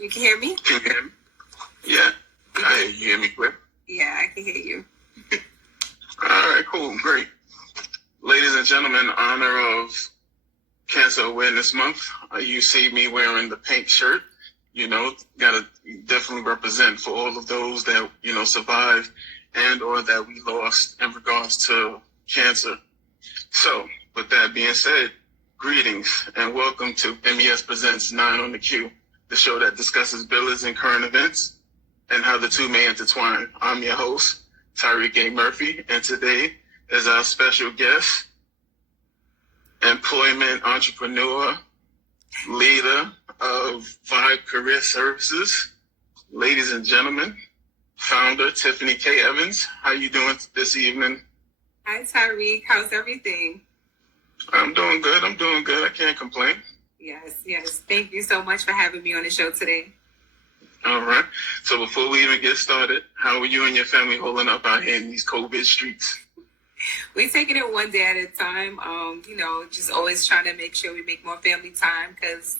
You can hear me? Can you hear me? Yeah. I hear you. You hear me clear? Yeah, I can hear you. All right, cool. Great. Ladies and gentlemen, in honor of Cancer Awareness Month, you see me wearing the pink shirt. You know, gotta definitely represent for all of those that, you know, survived and or that we lost in regards to cancer. So, with that being said, greetings and welcome to MES Presents 9 on the Q, the show that discusses billiards and current events and how the two may intertwine. I'm your host, Tiffany K. Murphy, and today is our special guest, employment entrepreneur, leader of Vibe Career Services, ladies and gentlemen, founder Tiffany K. Evans. How you doing this evening? Hi, Tyreek. How's everything? I'm doing good. I can't complain. Yes. Thank you so much for having me on the show today. All right. So before we even get started, how are you and your family holding up out here in these COVID streets? We're taking it one day at a time. Just always trying to make sure we make more family time because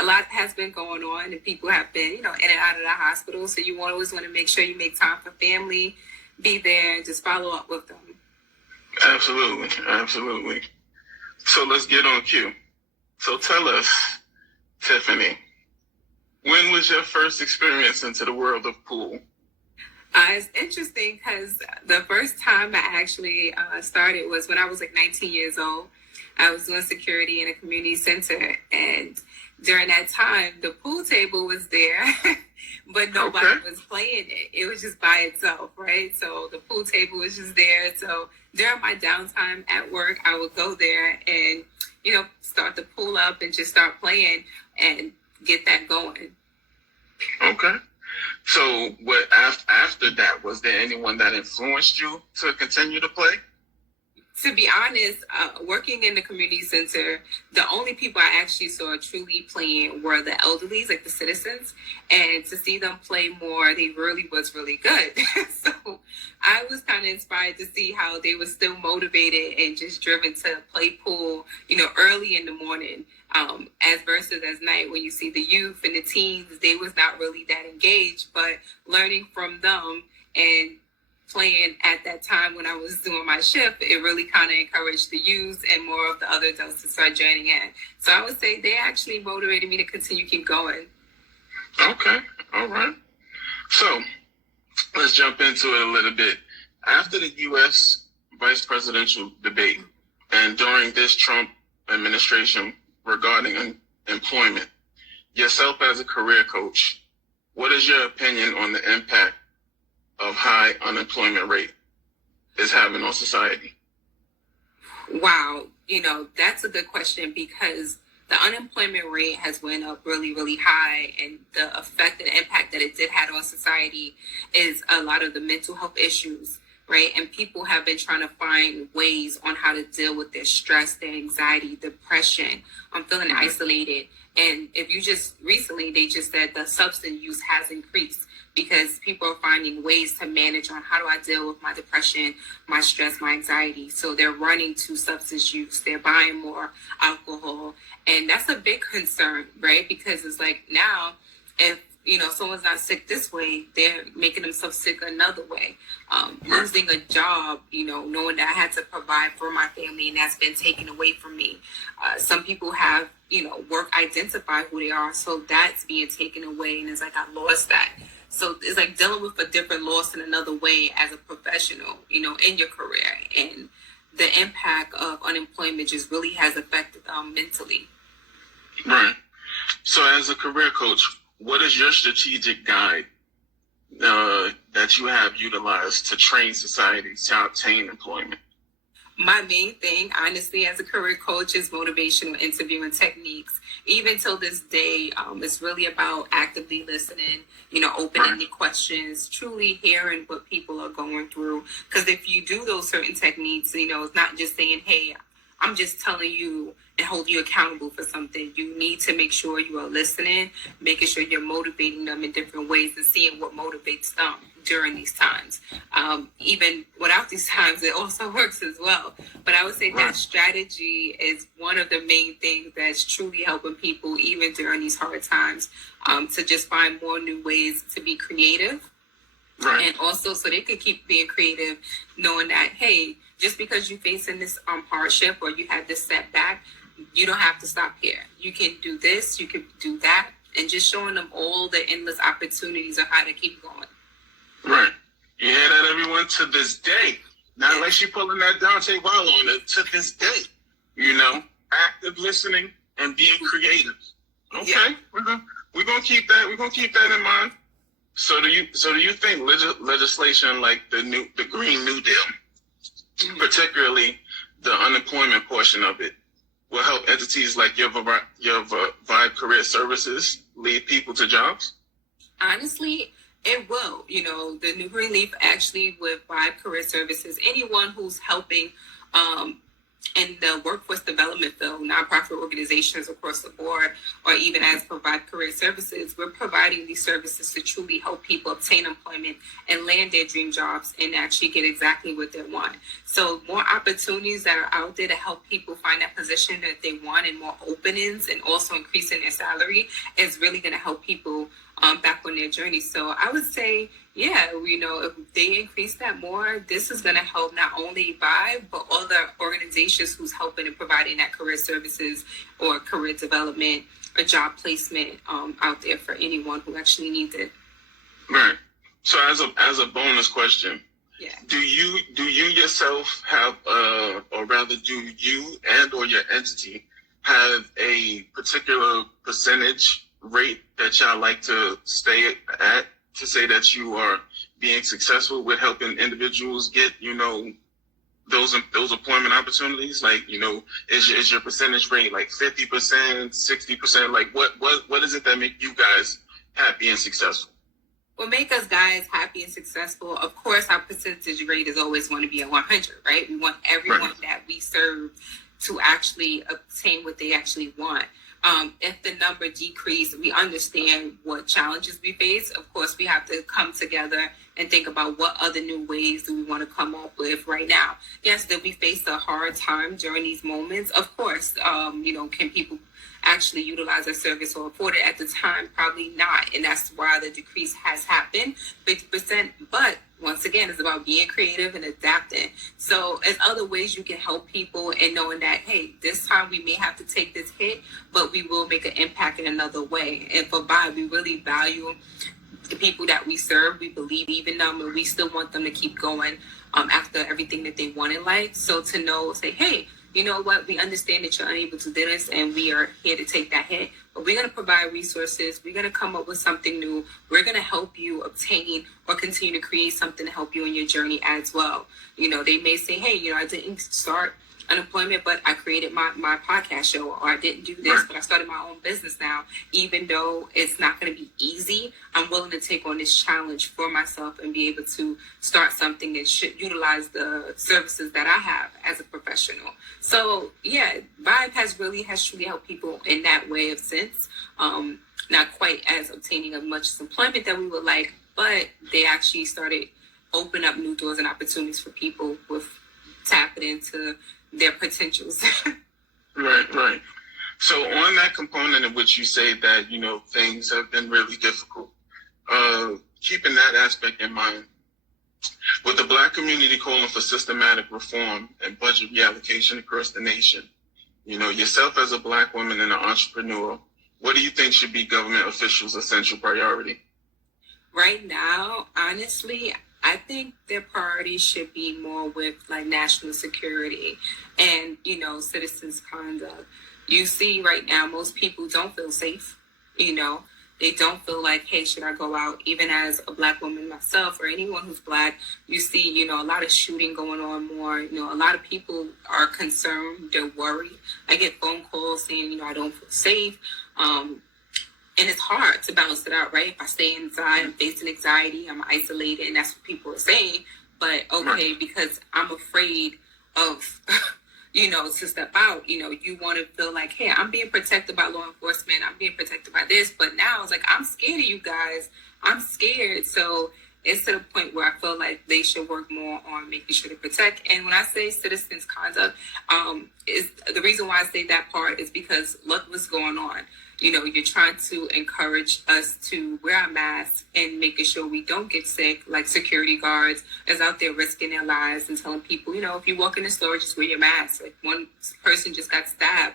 a lot has been going on and people have been, in and out of the hospital. So you always want to make sure you make time for family, be there, and just follow up with them. Absolutely. So let's get on cue. So tell us, Tiffany, when was your first experience into the world of pool? It's interesting because the first time I actually started was when I was like 19 years old. I was doing security in a community center, and during that time, the pool table was there, but nobody was playing it. It was just by itself, right? So the pool table was just there. So during my downtime at work, I would go there and, start the pool up and just start playing and get that going. Okay. So what after that, was there anyone that influenced you to continue to play? To be honest, working in the community center, the only people I actually saw truly playing were the elderlies, like the citizens. And to see them play more, they really was really good. So I was kind of inspired to see how they were still motivated and just driven to play pool, early in the morning, as versus as night when you see the youth and the teens, they was not really that engaged, but learning from them and playing at that time when I was doing my shift, it really kind of encouraged the youth and more of the other adults to start joining in. So I would say they actually motivated me to keep going. Okay. All right. So let's jump into it a little bit. After the U.S. vice presidential debate and during this Trump administration regarding employment, yourself as a career coach, what is your opinion on the impact of high unemployment rate is having on society? Wow. That's a good question because the unemployment rate has went up really, really high, and the effect and the impact that it did have on society is a lot of the mental health issues, right? And people have been trying to find ways on how to deal with their stress, their anxiety, depression, feeling isolated. And if you just recently, they just said the substance use has increased because people are finding ways to manage on how do I deal with my depression, my stress, my anxiety. So they're running to substance use. They're buying more alcohol. And that's a big concern, right? Because it's like now, if, someone's not sick this way, they're making themselves sick another way. Losing a job, knowing that I had to provide for my family and that's been taken away from me. Some people have, work identify who they are. So that's being taken away. And it's like, I lost that. So it's like dealing with a different loss in another way as a professional, in your career. And the impact of unemployment just really has affected them mentally. Right. So as a career coach, what is your strategic guide that you have utilized to train society to obtain employment? My main thing, honestly, as a career coach is motivational interviewing techniques. Even till this day, it's really about actively listening, open-ended questions, truly hearing what people are going through. Because if you do those certain techniques, it's not just saying, hey, I'm just telling you and holding you accountable for something. You need to make sure you are listening, making sure you're motivating them in different ways and seeing what motivates them during these times. Even without these times, it also works as well. But I would say that strategy is one of the main things that's truly helping people, even during these hard times, to just find more new ways to be creative. Right. And also so they could keep being creative, knowing that, hey, just because you're facing this hardship or you had this setback, you don't have to stop here. You can do this, you can do that, and just showing them all the endless opportunities of how to keep going. Right. You hear that, everyone? To this day. Not like she pulling that Dante Wild on it. To this day. You know, active listening and being creative. Okay. Yeah. We're gonna keep that. We're gonna keep that in mind. So do you think legislation like the Green New Deal, particularly the unemployment portion of it, will help entities like your Vibe Career Services lead people to jobs? Honestly, it will. You know, the new relief actually with Vibe Career Services, anyone who's helping in the workforce development field, nonprofit organizations across the board, or even as for Vibe Career Services, we're providing these services to truly help people obtain employment and land their dream jobs and actually get exactly what they want. So more opportunities that are out there to help people find that position that they want and more openings and also increasing their salary is really going to help people back on their journey. So I would say, yeah, you know, if they increase that more, this is going to help not only Vibe, but all the organizations who's helping and providing that career services or career development or job placement out there for anyone who actually needs it. Right. So as a bonus question, yeah, do you yourself have, or rather, do you and or your entity have a particular percentage rate that y'all like to stay at to say that you are being successful with helping individuals get, you know, those employment opportunities? Like, you know, is your percentage rate like 50%, 60%? Like what is it that make you guys happy and successful? What make us guys happy and successful, of course, our percentage rate is always going to be at 100, right? We want everyone that we serve to actually obtain what they actually want. If the number decrease, we understand what challenges we face. Of course, we have to come together and think about what other new ways do we want to come up with right now. Yes, that we face a hard time during these moments. Of course, you know, can people actually utilize our service or afford it at the time? Probably not. And that's why the decrease has happened, 50%. But once again, it's about being creative and adapting. So there's other ways you can help people and knowing that, hey, this time we may have to take this hit, but we will make an impact in another way. And for Vibe, we really value the people that we serve. We believe in them and we still want them to keep going after everything that they want in life. So to know, say, hey, you know what, we understand that you're unable to do this and we are here to take that hit, but we're going to provide resources. We're going to come up with something new. We're going to help you obtain or continue to create something to help you in your journey as well. You know, they may say, hey, you know, I didn't start unemployment, but I created my podcast show, or I didn't do this, but I started my own business now. Even though it's not going to be easy, I'm willing to take on this challenge for myself and be able to start something that should utilize the services that I have as a professional. So yeah, Vibe has truly helped people in that way of sense. Not quite as obtaining as much employment that we would like, but they actually started open up new doors and opportunities for people with tapping into their potentials. Right. So on that component in which you say that, you know, things have been really difficult, keeping that aspect in mind, with the Black community calling for systematic reform and budget reallocation across the nation, you know, yourself as a Black woman and an entrepreneur, what do you think should be government officials' essential priority? Right now, honestly, I think their priorities should be more with like national security and, you know, citizens' conduct. You see right now, most people don't feel safe. You know, they don't feel like, hey, should I go out? Even as a Black woman myself or anyone who's Black, you see, you know, a lot of shooting going on more. You know, a lot of people are concerned. They're worried. I get phone calls saying, you know, I don't feel safe. And it's hard to balance it out, right? If I stay inside, I'm facing anxiety, I'm isolated, and that's what people are saying. But okay, because I'm afraid of to step out. You want to feel like, hey, I'm being protected by law enforcement. I'm being protected by this. But now it's like, I'm scared of you guys. I'm scared. So it's to the point where I feel like they should work more on making sure to protect. And when I say citizens' conduct, is the reason why I say that part is because look what's going on. You're trying to encourage us to wear our masks and making sure we don't get sick, like security guards is out there risking their lives and telling people, if you walk in the store, just wear your mask. Like one person just got stabbed,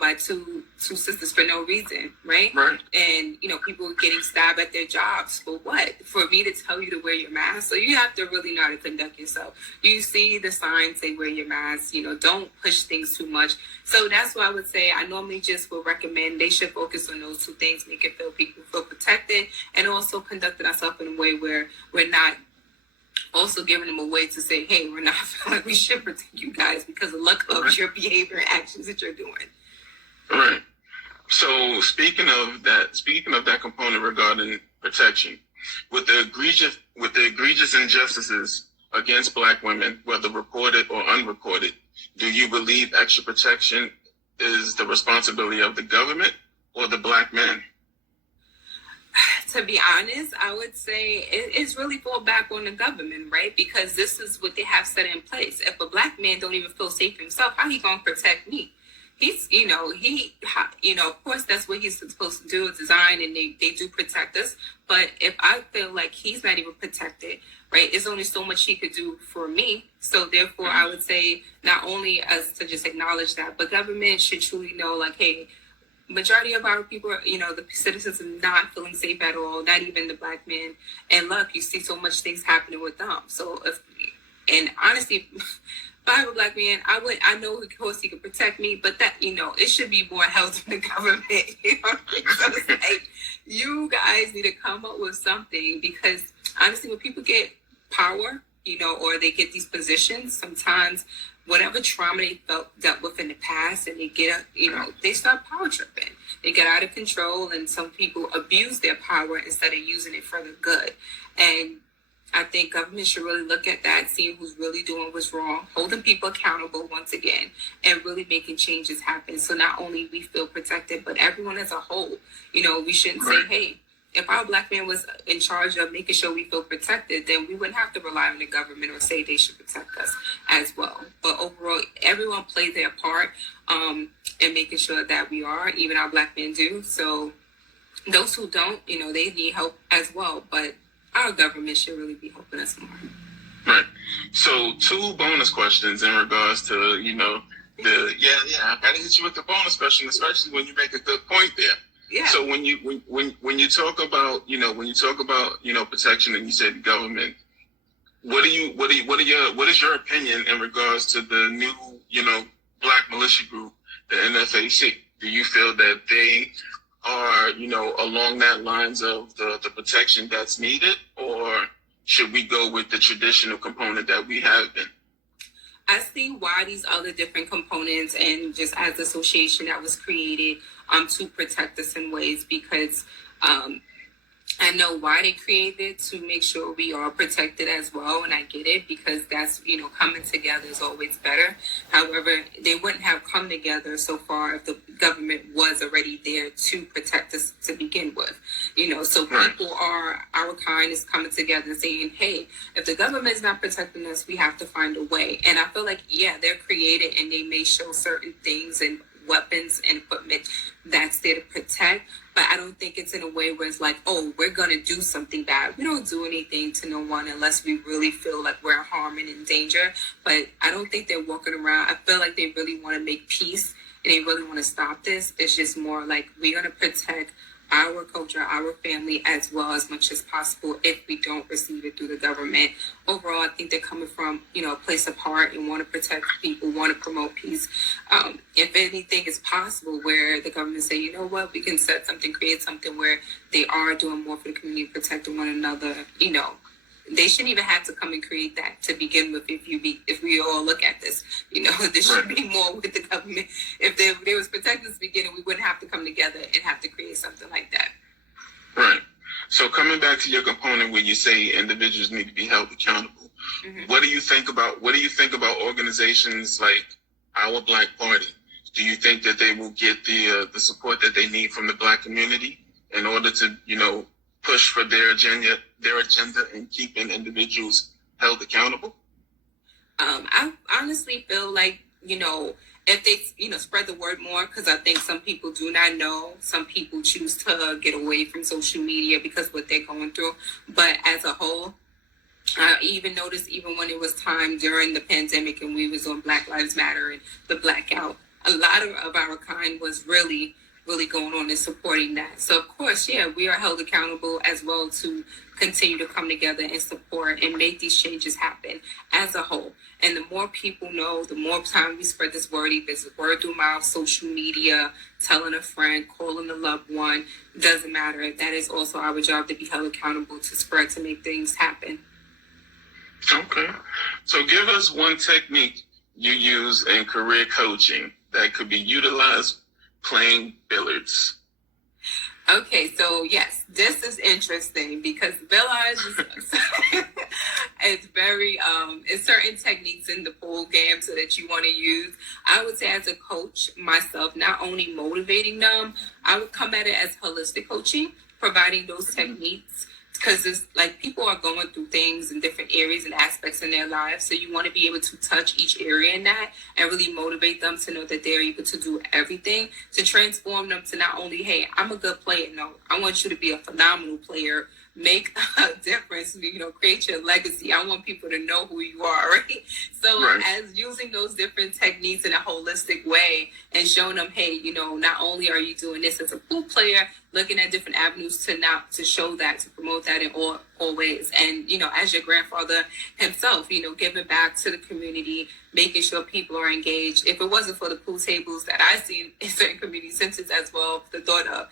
by two sisters for no reason, right? Right. And, people getting stabbed at their jobs for what? For me to tell you to wear your mask? So you have to really know how to conduct yourself. You see the signs say wear your mask, don't push things too much. So that's why I would say I normally just would recommend they should focus on those two things, make it people feel protected, and also conducting ourselves in a way where we're not also giving them a way to say, hey, we're not feeling like we should protect you guys because of luck of your behavior and actions that you're doing. Right. So speaking of that component regarding protection, with the egregious injustices against Black women, whether reported or unreported, do you believe extra protection is the responsibility of the government or the Black man? To be honest, I would say it's really fall back on the government, right? Because this is what they have set in place. If a Black man don't even feel safe himself, how he gonna protect me? He's, of course, that's what he's supposed to do, is design, and they do protect us. But if I feel like he's not even protected, right, there's only so much he could do for me. So therefore, I would say not only us to just acknowledge that, but government should truly know, like, hey, majority of our people, the citizens are not feeling safe at all, not even the Black man. And look, you see so much things happening with them. So and honestly, if I have a Black man, I know, of course, he could protect me, but that, it should be more held to the government. So it's like, you guys need to come up with something, because honestly, when people get power, or they get these positions, sometimes whatever trauma they dealt with in the past, and they get, they start power tripping. They get out of control, and some people abuse their power instead of using it for the good. And I think government should really look at that, seeing who's really doing what's wrong, holding people accountable once again, and really making changes happen. So not only we feel protected, but everyone as a whole. We shouldn't say, hey, if our Black man was in charge of making sure we feel protected, then we wouldn't have to rely on the government or say they should protect us as well. But overall, everyone played their part in making sure that we are, even our Black men do. So those who don't, they need help as well. But our government should really be helping us more. Right. So 2 bonus questions in regards to, I gotta hit you with the bonus question, especially when you make a good point there. Yeah. So when you talk about protection, and you said government, what is your opinion in regards to the new, Black militia group, the NFAC? Do you feel that they are, along that lines of the protection that's needed, or should we go with the traditional component that we have been? I see why these other different components, and just as the association that was created to protect us in ways, because I know why they created it, to make sure we are protected as well. And I get it, because that's, coming together is always better. However, they wouldn't have come together so far if the government was already there to protect us to begin with. So people our kind is coming together and saying, hey, if the government is not protecting us, we have to find a way. And I feel like, they're created, and they may show certain things and weapons and equipment that's there to protect, but I don't think it's in a way where it's like, oh, we're going to do something bad. We don't do anything to no one unless we really feel like we're harming and in danger. But I don't think they're walking around. I feel like they really want to make peace, and they really want to stop this. It's just more like, we're going to protect our culture, our family, as well, as much as possible, if we don't receive it through the government. Overall, I think they're coming from, a place of heart and want to protect people, want to promote peace. If anything is possible, where the government say, you know what, we can create something where they are doing more for the community, protecting one another, they shouldn't even have to come and create that to begin with. If we all look at this, there should be more with the government. If they was protecting us at the beginning, we wouldn't have to come together and have to create something like that. Right. So coming back to your component where you say individuals need to be held accountable, what do you think about organizations like our Black Party, do you think that they will get the support that they need from the Black community in order to, push for their agenda and keeping individuals held accountable? I honestly feel like, if they, spread the word more, because I think some people do not know. Some people choose to get away from social media because of what they're going through. But as a whole, I even noticed even when it was time during the pandemic and we was on Black Lives Matter and the blackout, a lot of our kind was really, really going on and supporting that. So, of course, yeah, we are held accountable as well to continue to come together and support and make these changes happen as a whole. And the more people know, the more time we spread this word, if it's word through mouth, social media, telling a friend, calling a loved one, doesn't matter. That is also our job, to be held accountable, to spread, to make things happen. Okay. So give us one technique you use in career coaching that could be utilized playing billiards. Okay, so yes, this is interesting because billiards is very, it's certain techniques in the pool game so that you want to use. I would say as a coach myself, not only motivating them, I would come at it as holistic coaching, providing those techniques. Because it's like people are going through things in different areas and aspects in their lives. So you want to be able to touch each area in that and really motivate them to know that they're able to do everything, to transform them to not only, hey, I'm a good player. No, I want you to be a phenomenal player. Make a difference, create your legacy. I want people to know who you are, right? So Right. as using those different techniques in a holistic way and showing them, hey, not only are you doing this as a pool player, looking at different avenues to show that, to promote that in all ways. And, as your grandfather himself, giving back to the community, making sure people are engaged. If it wasn't for the pool tables that I've seen in certain community centers as well, the thought of,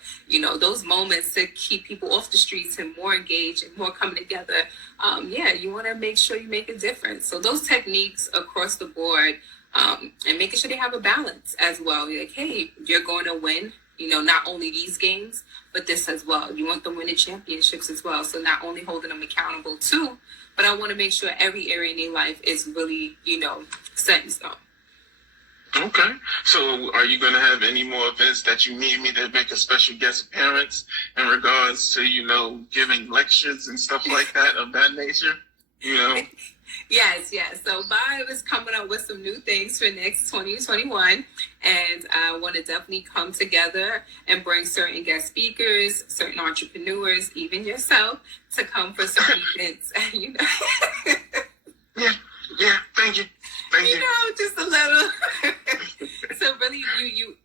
those moments to keep people off the streets and more engaged and more coming together. You want to make sure you make a difference. So those techniques across the board, and making sure they have a balance as well. Like, hey, you're going to win, not only these games, but this as well. You want them winning championships as well. So not only holding them accountable too, but I want to make sure every area in their life is really, set in stone. Okay. So are you going to have any more events that you need me to make a special guest appearance in regards to, giving lectures and stuff like that of that nature? Yes. So Vibe is coming up with some new things for next 2021. And I want to definitely come together and bring certain guest speakers, certain entrepreneurs, even yourself, to come for some events. Yeah. Thank you. Just a little. So really,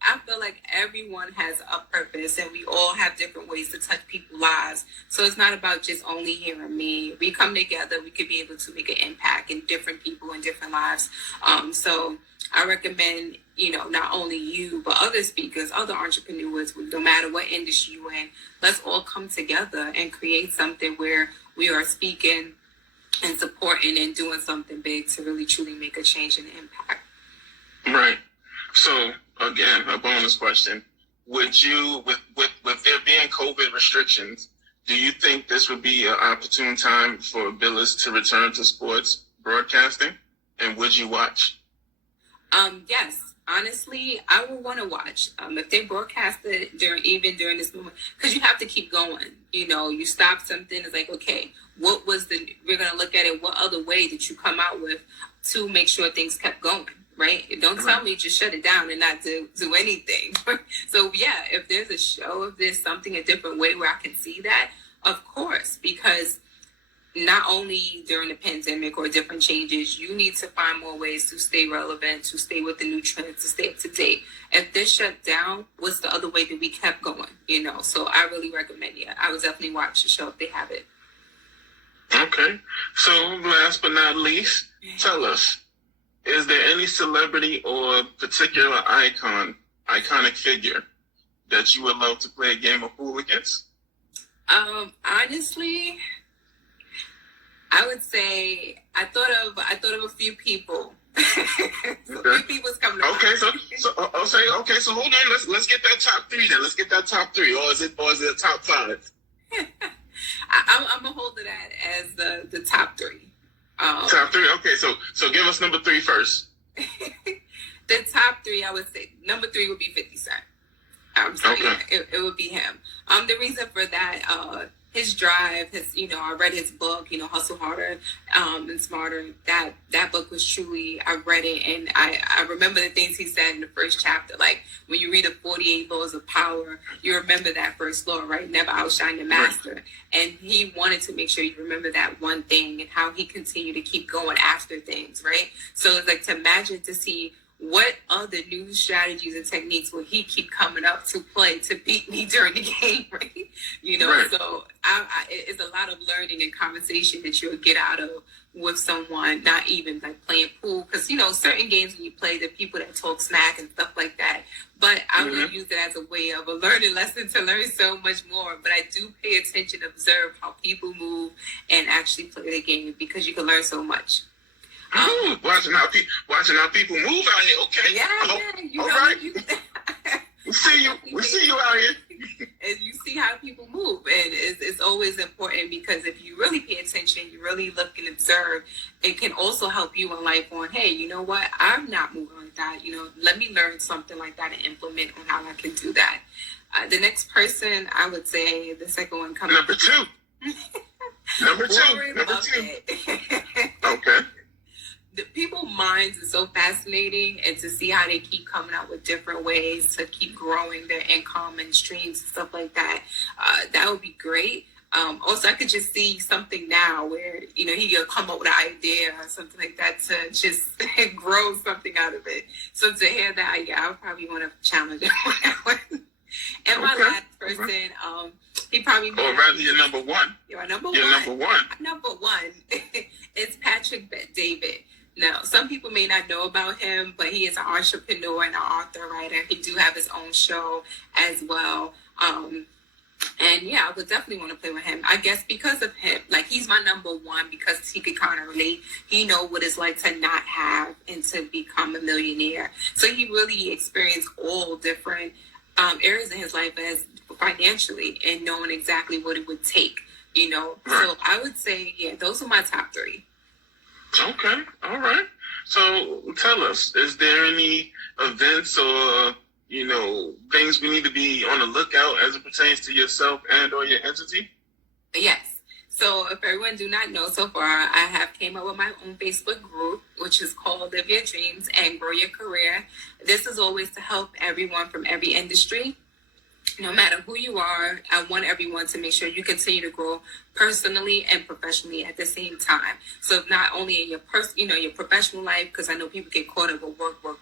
I feel like everyone has a purpose and we all have different ways to touch people's lives. So it's not about just only hearing me. We come together, we could be able to make an impact in different people in different lives. So I recommend, not only you, but other speakers, other entrepreneurs, no matter what industry you're in, let's all come together and create something where we are speaking and supporting and doing something big to really truly make a change and impact. Right. So again, a bonus question: would you, with there being COVID restrictions, do you think this would be an opportune time for Billiards to return to sports broadcasting? And would you watch? Yes. Honestly, I would want to watch. If they broadcast it during this moment, because you have to keep going. You stop something. It's like, okay, we're going to look at it. What other way did you come out with to make sure things kept going? Right? Don't tell me just shut it down and not do anything. So yeah, if there's a show, if there's something a different way where I can see that, of course, because not only during the pandemic or different changes, you need to find more ways to stay relevant, to stay with the new trends, to stay up to date. If this shut down, what's the other way that we kept going? So I really recommend it. I would definitely watch the show if they have it. Okay. So last but not least, tell us, is there any celebrity or particular iconic figure that you would love to play a game of pool against? Honestly, I would say I thought of a few people. A few people's coming up. Okay, so hold on. Let's get that top three then. Let's get that top three, or is it a top five? I'm gonna hold it as the top three. Top three. Okay, so give us number 3 first. the top three, I would say number 3 would be 50 Cent. So Okay. yeah, it would be him. The reason for that, his drive, I read his book, Hustle Harder, and Smarter. That book was truly, I read it, and I remember the things he said in the first chapter. Like when you read the 48 laws of power, you remember that first law, right? Never outshine your master. And he wanted to make sure you remember that one thing and how he continued to keep going after things, right? So it's like to imagine to see what other new strategies and techniques will he keep coming up to play to beat me during the game, right? Right. So it's a lot of learning and conversation that you'll get out of with someone, not even like playing pool. Because, certain games when you play, the people that talk smack and stuff like that. But I would use it as a way of a learning lesson to learn so much more. But I do pay attention, observe how people move and actually play the game because you can learn so much. Watching how people move out here. Okay. Yeah. All right. We see you out here. And you see how people move, and it's always important because if you really pay attention, you really look and observe, it can also help you in life on, hey, you know what, I'm not moving like that, let me learn something like that and implement on how I can do that. The next person, I would say the second one coming Number 2. Number two. Okay. The people's minds is so fascinating, and to see how they keep coming out with different ways to keep growing their income and streams and stuff like that, that would be great. Also, I could just see something now where, he could come up with an idea or something like that to just grow something out of it. So to hear that, yeah, I would probably want to challenge him on that one. And my last person, he probably... Or rather, your number 1. You're number Your one. number 1. Number 1 is Patrick Bet-David. Now, some people may not know about him, but he is an entrepreneur and an author, writer. He do have his own show as well. And yeah, I would definitely want to play with him. I guess because of him, like he's my number 1 because he could kind of relate. He know what it's like to not have and to become a millionaire. So he really experienced all different areas in his life as financially and knowing exactly what it would take, So I would say, yeah, those are my top 3. Okay, all right. So tell us, is there any events or, things we need to be on the lookout as it pertains to yourself and or your entity? Yes. So if everyone do not know so far, I have came up with my own Facebook group, which is called Live Your Dreams and Grow Your Career. This is always to help everyone from every industry. No matter who you are, I want everyone to make sure you continue to grow personally and professionally at the same time. So not only in your your professional life, because I know people get caught up with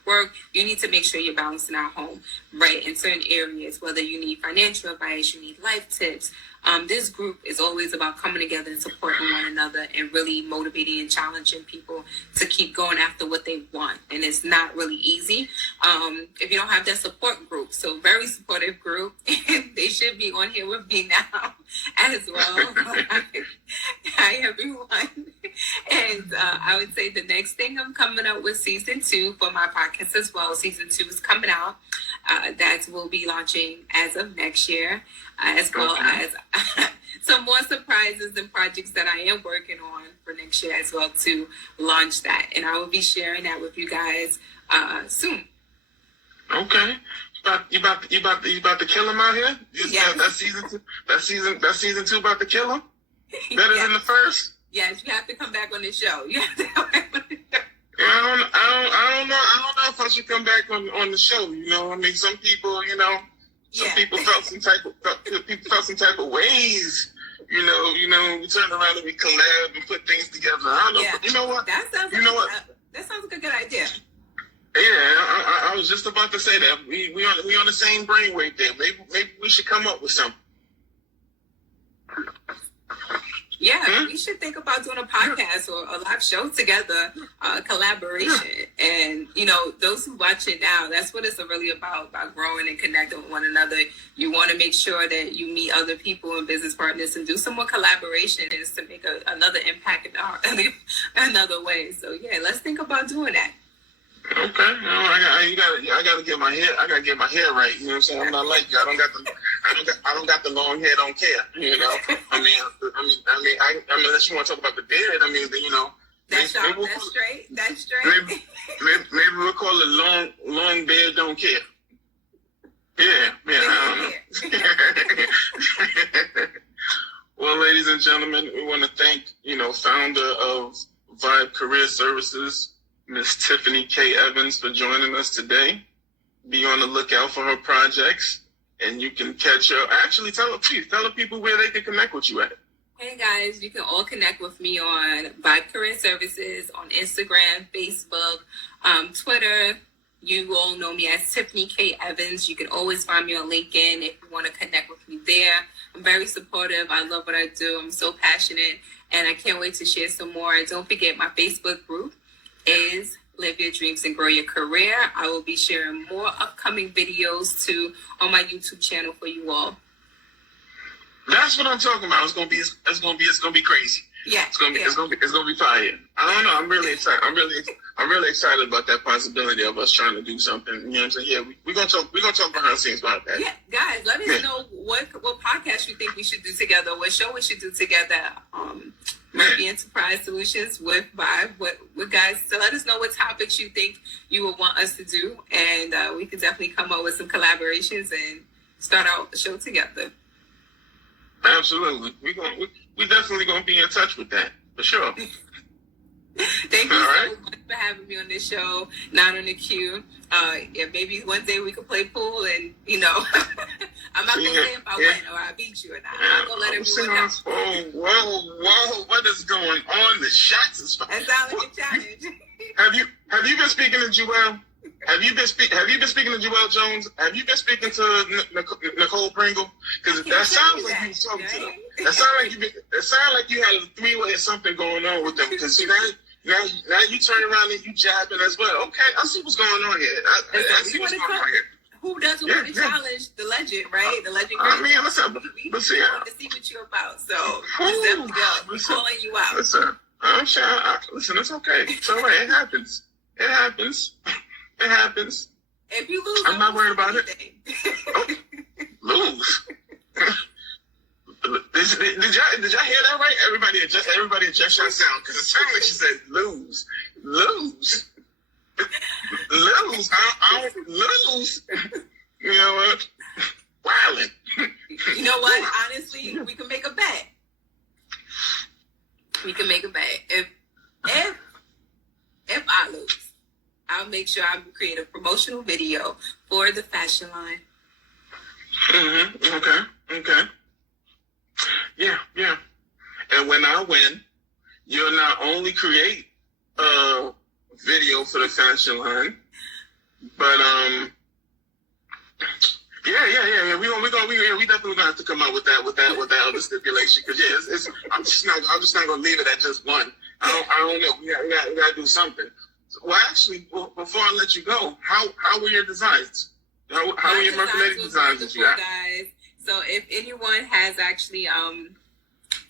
work. You need to make sure you're balancing at home, right? In certain areas, whether you need financial advice, you need life tips. This group is always about coming together and supporting one another and really motivating and challenging people to keep going after what they want. And it's not really easy if you don't have that support group. So very supportive group. They should be on here with me now as well. Hi, everyone. And I would say the next thing I'm coming up with season 2 for my podcast as well. Season 2 is coming out. That will be launching as of next year, as well as some more surprises and projects that I am working on for next year as well to launch that. And I will be sharing that with you guys soon. Okay. You about to kill him out here? Yes. That's season 2. That's season 2 about to kill him? Better than the first? Yes, you have to come back on the show. You have to come back on the show. I don't know if I should come back on the show. Some people, people felt some type of ways. We turn around and we collab and put things together. I don't know. Yeah. But you know what? That sounds like a good idea. Yeah, I was just about to say that we on the same brainwave there. Maybe we should come up with something. Yeah, we should think about doing a podcast or a live show together, collaboration. And, those who watch it now, that's what it's really about growing and connecting with one another. You want to make sure that you meet other people and business partners and do some more collaboration is to make another impact in another way. So, yeah, let's think about doing that. Okay, I gotta get my hair. I gotta get my hair right. You know what I'm saying? I'm not like you. I don't got the long hair. Don't care. I mean, unless you want to talk about the beard. That's maybe sharp. we'll That's call, straight. That's straight. maybe we'll call it long beard don't care. Yeah, I don't know. Well, ladies and gentlemen, we want to thank, founder of Vibe Career Services, Miss Tiffany K. Evans, for joining us today. Be on the lookout for her projects, and you can catch her. Actually, tell the people where they can connect with you at. Hey guys, you can all connect with me on Vibe Career Services on Instagram, Facebook, Twitter. You all know me as Tiffany K. Evans. You can always find me on LinkedIn if you want to connect with me there. I'm very supportive. I love what I do. I'm so passionate, and I can't wait to share some more. Don't forget, my Facebook group is Live Your Dreams and Grow Your Career. I will be sharing more upcoming videos too on my YouTube channel for you all. That's what I'm talking about. It's gonna be crazy. Yeah, it's gonna be fire. I don't know. I'm really excited. I'm really excited about that possibility of us trying to do something. You know what I'm saying? Yeah, we're gonna talk behind the scenes about that. Yeah, guys, let us know what podcast you think we should do together. What show we should do together. Murphy Enterprise Solutions with Vibe. What guys? So let us know what topics you think you would want us to do, and we can definitely come up with some collaborations and start out the show together. Absolutely. We definitely gonna be in touch with that for sure. Thank you so much for having me on this show. Not on the queue. Yeah, maybe one day we could play pool, and I'm not gonna say if I win or I beat you or not. I'm gonna let everyone know. Whoa! What is going on? The shots is fine. That sounds like a challenge. Have you been speaking to Jewell? Have you been speaking to Jewell Jones? Have you been speaking to Nicole Pringle? Because that sounds like you was talking to them. That sounds like you had a three-way or something going on with them. Because now you turn around and you jabbing as well. Okay, I see what's going on here. I see what's going on here. Who doesn't want to challenge the legend, right? The legend. I mean, listen, we want to see what you're about. So let's definitely go. We're calling you out. Listen, I'm sure. Listen, it's okay. It's all right. It happens. It happens. It happens. If you lose, I'm not worried about it. Lose. Did y'all hear that right? Everybody adjust your sound, because it sounded like she said lose. Lose. I don't lose. You know what? Wildin'. You know what? Honestly, we can make a bet. If I lose, I'll make sure I create a promotional video for the fashion line. Okay. Yeah. And when I win, you'll not only create a video for the fashion line, but we definitely gonna have to come out with that other stipulation, because I'm just not gonna leave it at just one. I don't know. We gotta do something. Well, actually, before I let you go, how were your designs? How were your Murphy designs that you got? Guys. So if anyone has actually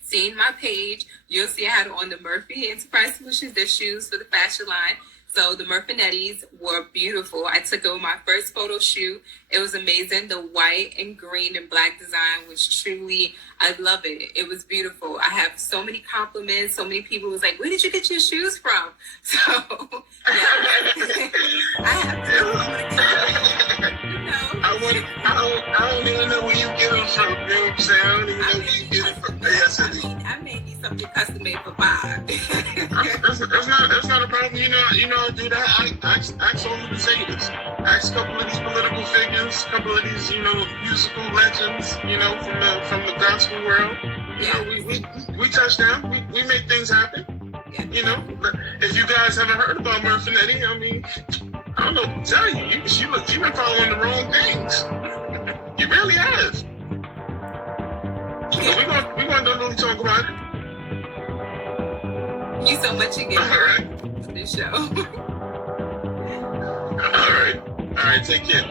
seen my page, you'll see I had on the Murphy Enterprise Solutions, their shoes for the fashion line. So the Murfinettis were beautiful. I took it with my first photo shoot. It was amazing. The white and green and black design was truly, I love it. It was beautiful. I have so many compliments. So many people was like, where did you get your shoes from? So, yeah. I have to, I don't even know where you get them from. You know what I'm saying? I don't even know where you get them from. I may need something custom made for Bob. That's not a problem. You know, I do that. Ask all of the singers. Ask a couple of these political figures, a couple of these, musical legends, from the gospel world. We touch down. We make things happen. Yeah. But if you guys haven't heard about Murfinetti, I mean, I don't know what to tell you. You've been following the wrong things. You really have. So we're gonna definitely talk about it. Thank you so much again for this show. All right. Take care.